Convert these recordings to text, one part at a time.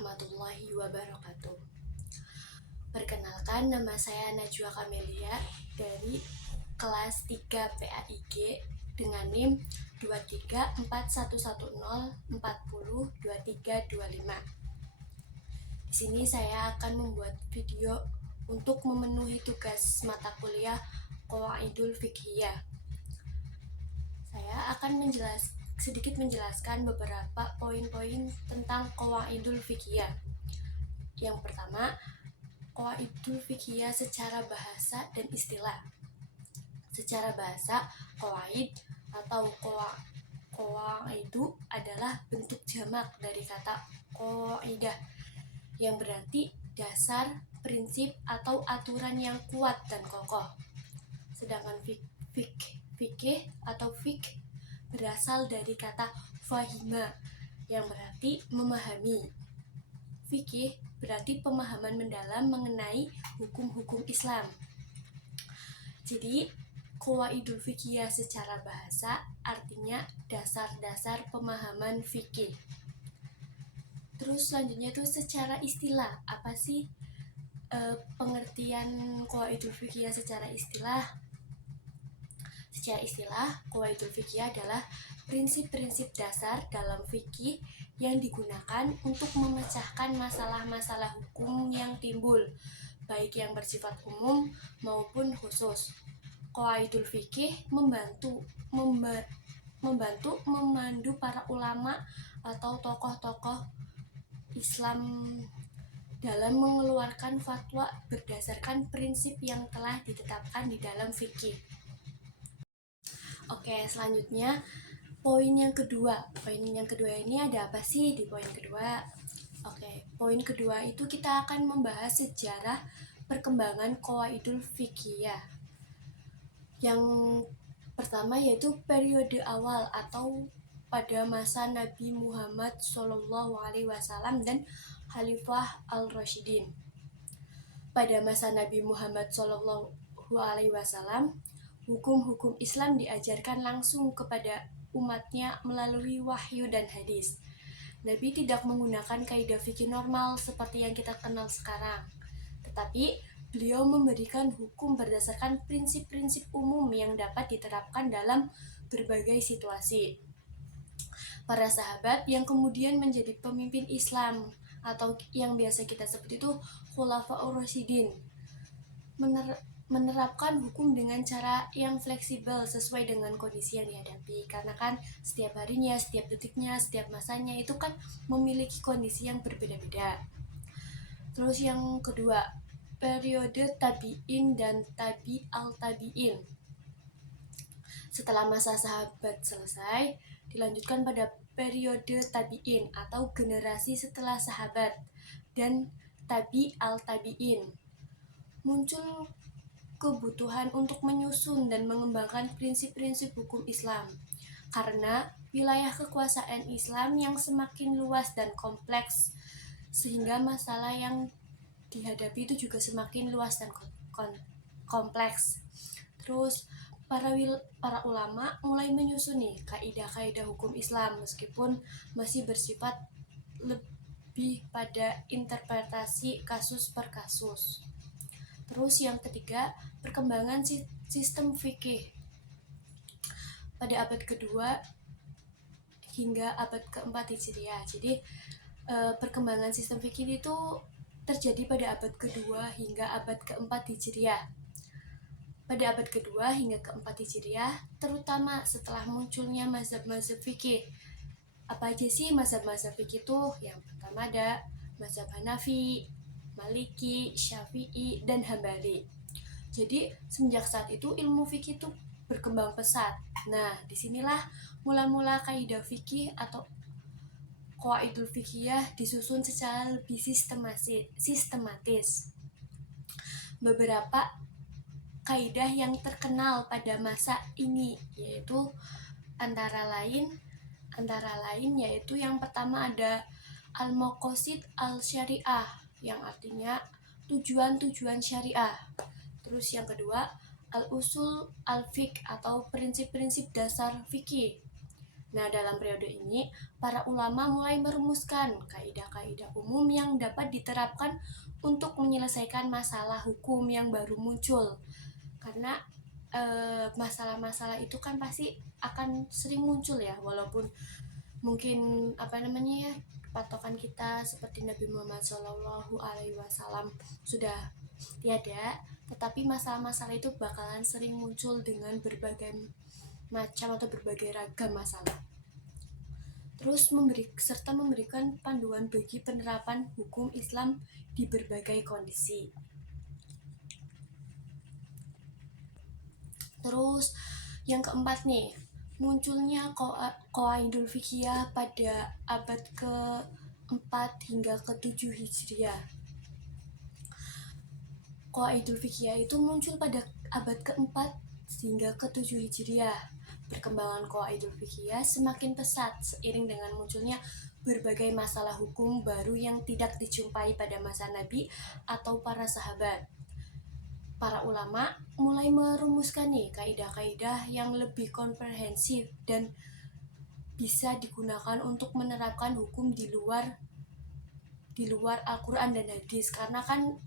warahmatullahi wabarakatuh. Perkenalkan, nama saya Najwa Kamelia dari kelas 3 PAIG dengan NIM 2341104023235. Di sini saya akan membuat video untuk memenuhi tugas mata kuliah Qawaidul Fiqhiyah. Saya akan sedikit menjelaskan beberapa poin-poin tentang Qawaidul Fiqhiyah. Yang pertama, Qawaidul Fiqhiyah secara bahasa dan istilah. Secara bahasa, qawaid atau qawaidu adalah bentuk jamak dari kata qaidah yang berarti dasar, prinsip, atau aturan yang kuat dan kokoh. Sedangkan fikih atau fik berasal dari kata fahima yang berarti memahami. Fikih berarti pemahaman mendalam mengenai hukum-hukum Islam. Jadi, Qawaidul Fiqhiyah secara bahasa artinya dasar-dasar pemahaman fikih. Terus selanjutnya itu secara istilah. Apa sih pengertian Qawaidul Fiqhiyah secara istilah? Secara istilah, Qawaidul Fiqhiyah adalah prinsip-prinsip dasar dalam fikih yang digunakan untuk memecahkan masalah-masalah hukum yang timbul, baik yang bersifat umum maupun khusus. Qawaidul Fiqih memandu para ulama atau tokoh-tokoh Islam dalam mengeluarkan fatwa berdasarkan prinsip yang telah ditetapkan di dalam fikih. Oke, selanjutnya poin yang kedua. Poin yang kedua ini ada apa sih di poin kedua? Oke, poin kedua itu kita akan membahas sejarah perkembangan Qawaidul Fiqhiyah. Yang pertama yaitu periode awal atau pada masa Nabi Muhammad SAW dan Khalifah Al-Rasyidin. Pada masa Nabi Muhammad SAW, hukum-hukum Islam diajarkan langsung kepada umatnya melalui wahyu dan hadis. Nabi tidak menggunakan kaidah fikih normal seperti yang kita kenal sekarang, tetapi beliau memberikan hukum berdasarkan prinsip-prinsip umum yang dapat diterapkan dalam berbagai situasi. Para sahabat yang kemudian menjadi pemimpin Islam atau yang biasa kita sebut itu Khulafaur Rasyidin menerapkan hukum dengan cara yang fleksibel sesuai dengan kondisi yang dihadapi, karena kan setiap harinya, setiap detiknya, setiap masanya itu kan memiliki kondisi yang berbeda-beda. Terus yang kedua, periode tabi'in dan tabi al-tabi'in. Setelah masa sahabat selesai, dilanjutkan pada periode tabi'in atau generasi setelah sahabat dan tabi al-tabi'in. Muncul kebutuhan untuk menyusun dan mengembangkan prinsip-prinsip hukum Islam karena wilayah kekuasaan Islam yang semakin luas dan kompleks, sehingga masalah yang dihadapi itu juga semakin luas dan kompleks. Terus para ulama mulai menyusun nih kaidah-kaidah hukum Islam meskipun masih bersifat lebih pada interpretasi kasus per kasus. Terus yang ketiga, perkembangan sistem fikih pada abad kedua hingga abad keempat Hijriah. Jadi perkembangan sistem fikih itu terjadi pada abad kedua hingga abad keempat Hijriah. Pada abad kedua hingga keempat Hijriah, terutama setelah munculnya mazhab-mazhab fikih. Apa aja sih mazhab-mazhab fikih itu? Yang pertama ada mazhab Hanafi, Maliki, Syafi'i, dan Hambali. Jadi semenjak saat itu ilmu fikih itu berkembang pesat. Nah, disinilah mula-mula kaidah fikih atau Qawaidul Fiqhiyah disusun secara lebih sistematis. Beberapa kaidah yang terkenal pada masa ini yaitu antara lain yaitu yang pertama ada al-maqasid al-syariah yang artinya tujuan-tujuan syariah. Terus yang kedua al-usul al-fiqh atau prinsip-prinsip dasar fikih. Nah, dalam periode ini, para ulama mulai merumuskan kaidah-kaidah umum yang dapat diterapkan untuk menyelesaikan masalah hukum yang baru muncul. Karena masalah-masalah itu kan pasti akan sering muncul ya, walaupun mungkin patokan kita seperti Nabi Muhammad SAW sudah tiada, tetapi masalah-masalah itu bakalan sering muncul dengan berbagai macam atau berbagai ragam masalah. Terus memberikan panduan bagi penerapan hukum Islam di berbagai kondisi. Terus yang keempat nih, munculnya qawaidul fiqhiyah pada abad ke-4 hingga ke-7 Hijriah. Qawaidul fiqhiyah itu muncul pada abad ke-4 hingga ke-7 Hijriah. Perkembangan qawaidul fiqhiyah semakin pesat seiring dengan munculnya berbagai masalah hukum baru yang tidak dijumpai pada masa Nabi atau para sahabat. Para ulama mulai merumuskan nih kaidah-kaidah yang lebih komprehensif dan bisa digunakan untuk menerapkan hukum di luar Al-Quran dan hadis, karena kan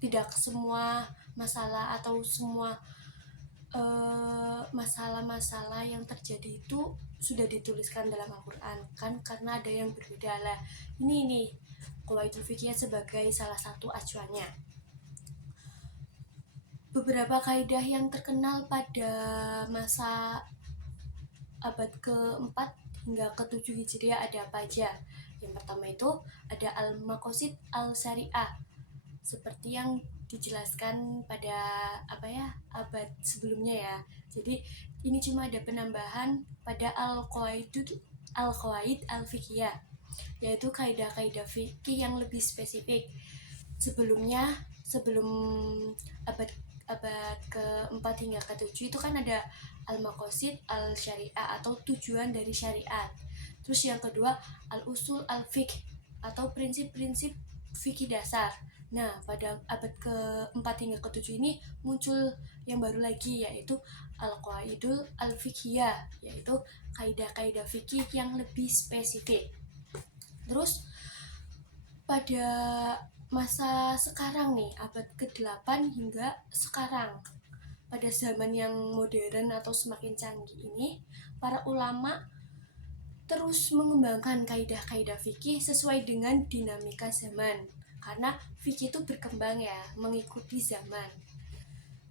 tidak semua masalah atau semua masalah-masalah yang terjadi itu sudah dituliskan dalam Al-Quran kan, karena ada yang berbeda lah. Ini qawaidul fiqhiyah sebagai salah satu acuannya. Beberapa kaidah yang terkenal pada masa abad ke-4 hingga ke-7 Hijriah ada apa aja? Yang pertama itu ada al-maqasid al-syariah, seperti yang dijelaskan pada abad sebelumnya ya. Jadi ini cuma ada penambahan pada al-qawaid al-fiqhiyah, yaitu kaidah-kaidah fikih yang lebih spesifik. Sebelum abad ke-4 hingga ke-7 itu kan ada al-maqasid al-syariah atau tujuan dari syariat. Terus yang kedua al-usul al-fiqh atau prinsip-prinsip fikih dasar. Nah, pada abad ke-4 hingga ke-7 ini muncul yang baru lagi, yaitu al-qawaidul al-fiqhiyah, yaitu kaidah-kaidah fikih yang lebih spesifik. Terus pada masa sekarang nih, abad ke-8 hingga sekarang, pada zaman yang modern atau semakin canggih ini, para ulama terus mengembangkan kaidah-kaidah fikih sesuai dengan dinamika zaman. Karena fikih itu berkembang ya, mengikuti zaman.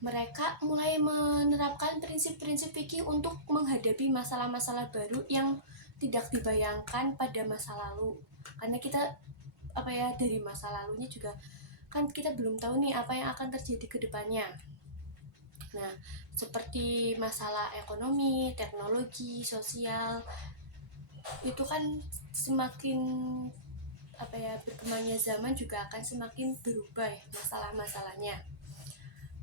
Mereka mulai menerapkan prinsip-prinsip fikih untuk menghadapi masalah-masalah baru yang tidak dibayangkan pada masa lalu. Karena kita dari masa lalunya juga kan kita belum tahu nih apa yang akan terjadi ke depannya. Nah, seperti masalah ekonomi, teknologi, sosial, itu kan semakin berkembangnya zaman juga akan semakin berubah masalah-masalahnya.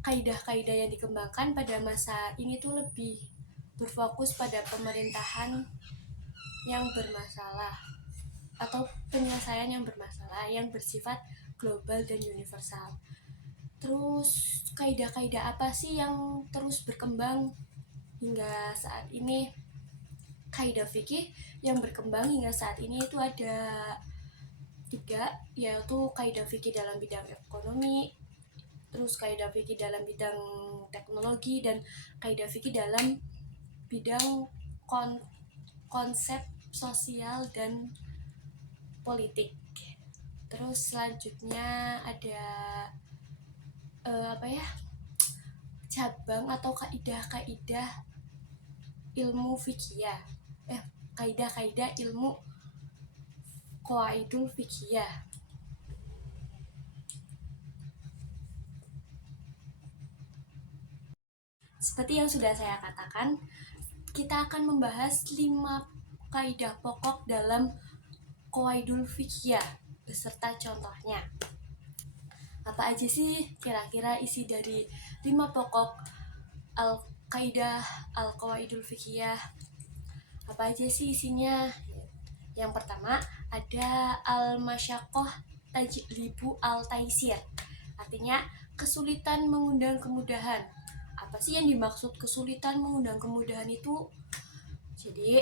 Kaidah-kaidah yang dikembangkan pada masa ini tuh lebih berfokus pada pemerintahan yang bermasalah atau penyelesaian yang bermasalah yang bersifat global dan universal. Terus kaidah-kaidah apa sih yang terus berkembang hingga saat ini? Kaidah fikih yang berkembang hingga saat ini itu ada 3, yaitu kaidah fikih dalam bidang ekonomi, terus kaidah fikih dalam bidang teknologi, dan kaidah fikih dalam bidang konsep sosial dan politik. Terus selanjutnya ada cabang atau kaidah-kaidah ilmu fikih, kaidah-kaidah ilmu qawaidul fiqhiyah. Seperti yang sudah saya katakan, kita akan membahas 5 kaidah pokok dalam qawaidul fiqhiyah beserta contohnya. Apa aja sih kira-kira isi dari 5 pokok kaidah al-qawaidul fiqhiyah? Apa aja sih isinya? Yang pertama ada al-masyaqqah tajlibu al-taisir, artinya kesulitan mengundang kemudahan. Apa sih yang dimaksud kesulitan mengundang kemudahan itu? Jadi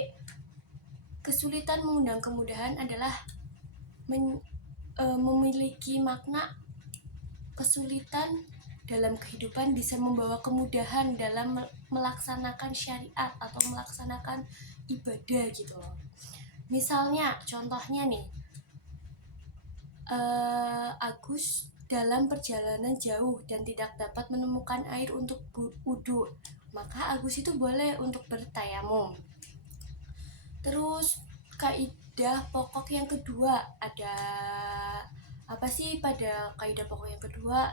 kesulitan mengundang kemudahan adalah memiliki makna kesulitan dalam kehidupan bisa membawa kemudahan dalam melaksanakan syariat atau melaksanakan ibadah gitu loh. Misalnya contohnya nih, Agus dalam perjalanan jauh dan tidak dapat menemukan air untuk wudhu, maka Agus itu boleh untuk bertayamum. Terus kaidah pokok yang kedua, ada apa sih pada kaidah pokok yang kedua?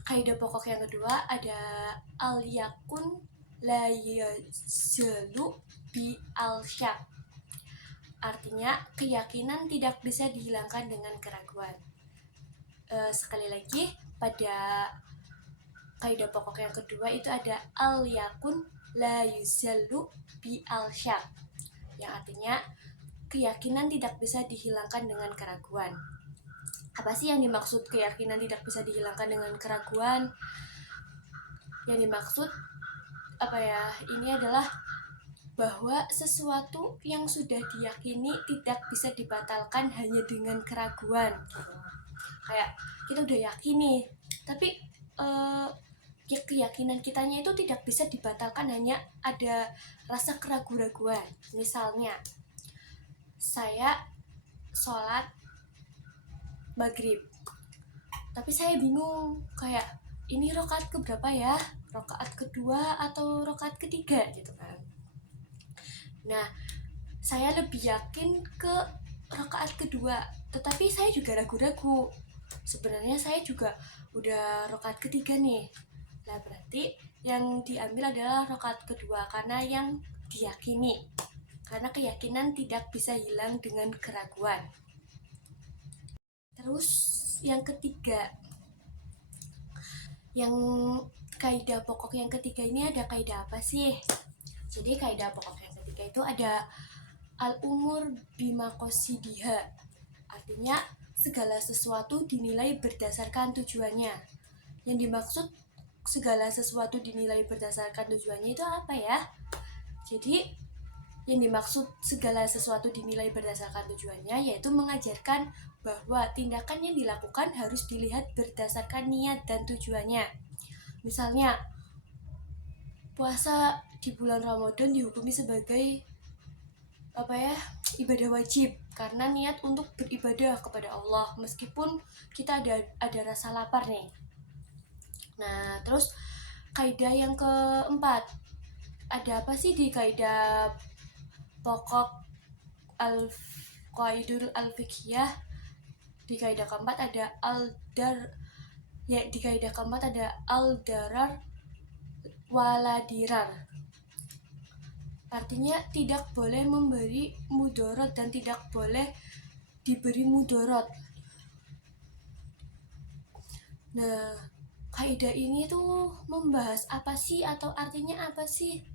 Kaidah pokok yang kedua ada al yakun la yazalu bi al syak. Artinya keyakinan tidak bisa dihilangkan dengan keraguan. Sekali lagi, pada kaidah pokok yang kedua itu ada al yakun la yuzalu bi al syak, yang artinya keyakinan tidak bisa dihilangkan dengan keraguan. Apa sih yang dimaksud keyakinan tidak bisa dihilangkan dengan keraguan? Yang dimaksud ini adalah bahwa sesuatu yang sudah diyakini tidak bisa dibatalkan hanya dengan keraguan gitu. Kayak kita udah yakin nih, tapi keyakinan kitanya itu tidak bisa dibatalkan hanya ada rasa keraguan-raguan. Misalnya saya sholat maghrib, tapi saya bingung kayak ini rakaat keberapa ya, rakaat kedua atau rakaat ketiga gitu kan. Nah, saya lebih yakin ke rakaat kedua, tetapi saya juga ragu-ragu. Sebenarnya saya juga udah rakaat ketiga nih. Nah, berarti yang diambil adalah rakaat kedua karena yang diyakini. Karena keyakinan tidak bisa hilang dengan keraguan. Terus yang ketiga, yang kaidah pokok yang ketiga ini ada kaidah apa sih? Jadi kaidah pokok yang ketiga itu ada al-umur bimaqasidiha. Artinya segala sesuatu dinilai berdasarkan tujuannya. Yang dimaksud segala sesuatu dinilai berdasarkan tujuannya itu apa ya? Jadi yang dimaksud segala sesuatu dinilai berdasarkan tujuannya yaitu mengajarkan bahwa tindakan yang dilakukan harus dilihat berdasarkan niat dan tujuannya. Misalnya, puasa di bulan Ramadan dihukumi sebagai ibadah wajib karena niat untuk beribadah kepada Allah meskipun kita ada rasa lapar nih. Nah, terus kaidah yang keempat, ada apa sih di kaidah pokok al-qaidul al-fiqhiyah? Di kaidah keempat ada di kaidah keempat ada al-darar waladirar. Artinya tidak boleh memberi mudorot dan tidak boleh diberi mudorot. Nah, kaidah ini tuh membahas apa sih atau artinya apa sih?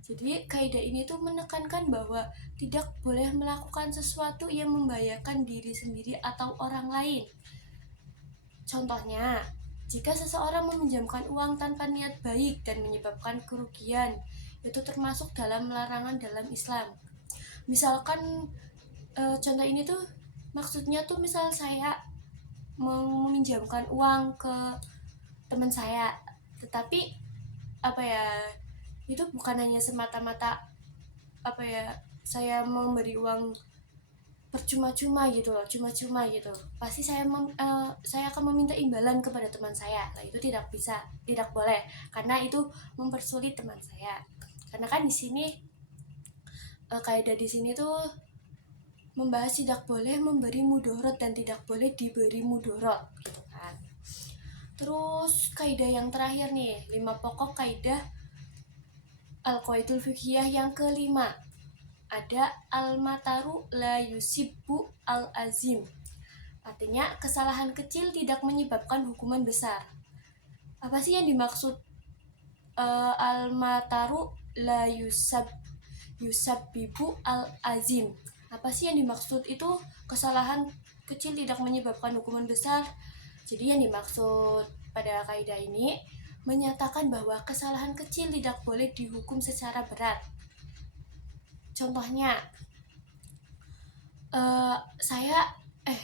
Jadi kaidah ini tuh menekankan bahwa tidak boleh melakukan sesuatu yang membahayakan diri sendiri atau orang lain. Contohnya, jika seseorang meminjamkan uang tanpa niat baik dan menyebabkan kerugian, itu termasuk dalam larangan dalam Islam. Misalkan contoh ini tuh maksudnya tuh misal saya meminjamkan uang ke teman saya, tetapi itu bukan hanya semata-mata saya memberi uang percuma-cuma gitu loh, cuma-cuma gitu. Pasti saya akan meminta imbalan kepada teman saya. Nah, itu tidak boleh karena itu mempersulit teman saya. Karena kan di sini kaidah di sini tuh membahas tidak boleh memberi mudorot dan tidak boleh diberi mudorot gitu kan. Terus kaidah yang terakhir nih, 5 pokok kaidah al-qaidul fiqhiyah yang kelima. Ada al-mataru la yusibbu al-azim. Artinya kesalahan kecil tidak menyebabkan hukuman besar. Apa sih yang dimaksud al-mataru la yusabbibu al-azim? Apa sih yang dimaksud itu kesalahan kecil tidak menyebabkan hukuman besar? Jadi yang dimaksud pada kaidah ini menyatakan bahwa kesalahan kecil tidak boleh dihukum secara berat. Contohnya,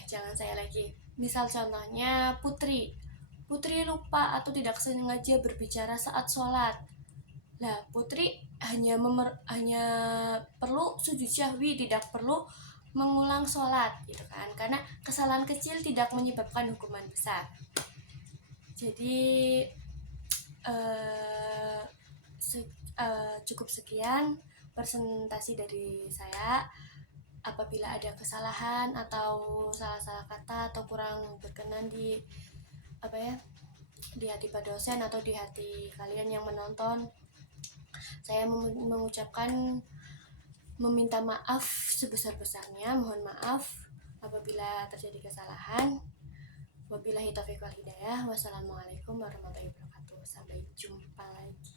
jangan saya lagi. Misal contohnya Putri. Putri lupa atau tidak sengaja berbicara saat sholat. Lah, Putri hanya perlu sujud syahwi, tidak perlu mengulang sholat, gitu kan? Karena kesalahan kecil tidak menyebabkan hukuman besar. Jadi cukup sekian presentasi dari saya. Apabila ada kesalahan atau salah-salah kata atau kurang berkenan di hati Pak dosen atau di hati kalian yang menonton, saya mengucapkan meminta maaf sebesar-besarnya. Mohon maaf apabila terjadi kesalahan. Wabillahi taufiq wal hidayah. Wassalamualaikum warahmatullahi wabarakatuh. Sampai jumpa lagi.